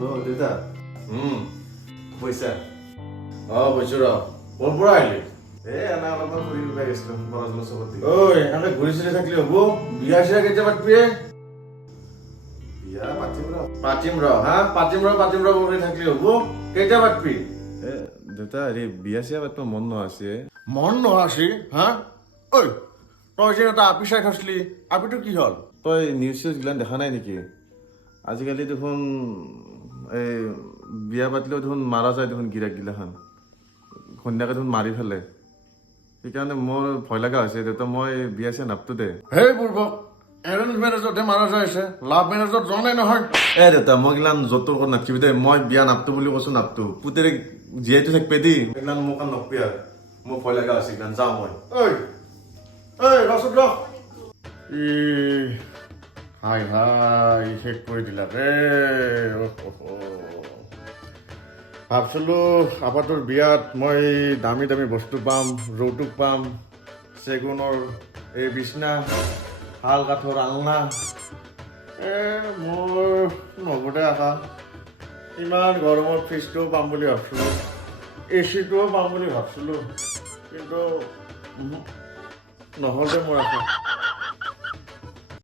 দেউতা পইচা বৈছো ৰ ক'ৰ পৰা আহিলি এনে অলপমান ফুৰি লুকাই গৈছিলো বৰজনৰ চবত ঐ এনে ঘূৰি চুৰি থাকিলে হ'ব বিয়া চিয়া কেতিয়া পাতিবি বিয়া পাতিম ৰ পাতিম ৰ কৰি থাকিলে হ'ব কেতিয়া পাতিবি দেউতা হেৰি বিয়া চিয়া পাতিব মন নহৈছে মন নহা হা ঐ তই যে এটা আপি চাই খাইছিলি আপিটো কি হ'ল তই নিউজ চিউজ গিলান দেখা নাই নেকি আজিকালি দেখোন এই বিয়া পাতিলেও দেখোন মাৰা যায় দেখোন গিৰাক গিলাখান সন্ধ্যাকে দেখোন মাৰি ফেলে সেইকাৰণে মোৰ ভয় লগা হৈছে দেউতা মই বিয়া চিয়া নাপতো দে হেই বুৰ্বক এৰেঞ্জ মেৰেজতহে মাৰা যায় আছে লাভ মেৰেজত যোৱা নাই নহয় দেউতা মই গিলান য'তৰ ক'ত নাপকিবি দে মই বিয়া নাপতো বুলি কৈছো নাপতো পুতেৰে জীয়াইটো থাকবে দি সেইগিলান মোক নকবি আৰু মোৰ ভয় লগা হৈছে সেইগিলান যাওঁ মই ৰচোন ৰ হাই হাই শেষ কৰি দিলা ৰে ভাবছিলো আপাটোৰ বিয়াত মই দামী দামী বস্তু পাম যৌতুক পাম চেগুনৰ এই বিছনা শাল কাঠৰ আলনা মোৰ নহ'বদে আশা ইমান গৰমত ফ্ৰিজটোও পাম বুলি ভাবছিলোঁ এচিটোও পাম বুলি ভাবছিলোঁ কিন্তু নহ'ল দে মোৰ আশা